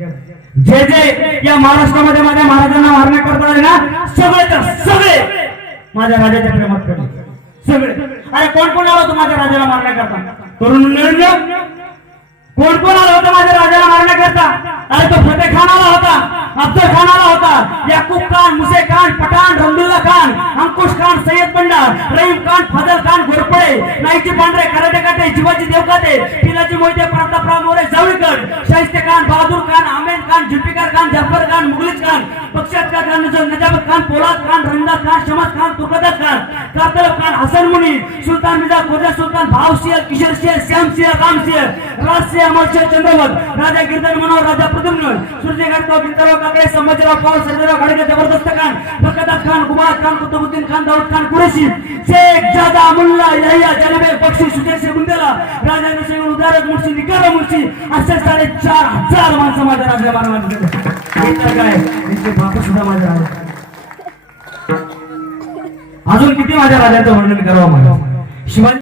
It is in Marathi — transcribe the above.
जे जे या महाराष्ट्रामध्ये माझ्या महाराजांना मारण्या करता आले ना सगळे तर सगळे माझ्या राजाच्या प्रेमात पडले. सगळे. अरे कोण कोण आलं होतं माझ्या राजाला मारण्या करता? तरुण मंडळींनो, कोण कोण आलं होतं माझ्या राजाला मारण्या करता? अरे तो फतेह खान आला होता अफजल खान आला होता. याकूब खान मुसे खान पठाण रमदुल्ला खान अंकुश खान सय्यद पंडार रहीम खान फजल खान घोरपडे नाईची पांढरे कराटे काटे शिवाजी देवकाते पिलाची मोहिते प्रतापराव मोरे जावळीकर खान जाफर खान मुगलिस खान बक्षत खान नजाबत खान पोलाद खान रंगनाथ खान शमस खान तुकदत खान कारतलब खान हसन मुनी सुलतान मिजा खोजा सुलतान भाव सिंह किशोर सिंह श्याम सिंह राम सिंह राज सिंह अमर सिंह चंद्रवत राजा गिरधर मनोहर राजा प्रद्युम्न सूर्यकांतराव बिंदराव काकडे संभाजीराव पवार सरदारराव घाडगे जबरदस्त खान फकदात खान कुमार खान कुतुबुद्दीन खान दाऊद खान कुरेशी शेख जादा मुल्ला यहिया जनबे बक्षी सुजय सिंह बुंदेला राजा नरसिंह मुर्शी निकार मुर्शी असे साडेचार हजार माणसं माझ्या राजा महाराज काय? त्यांचे बाप सुद्धा माझ्या राजा. अजून किती माझ्या राजाचं वर्णन करावं मला शिवाजी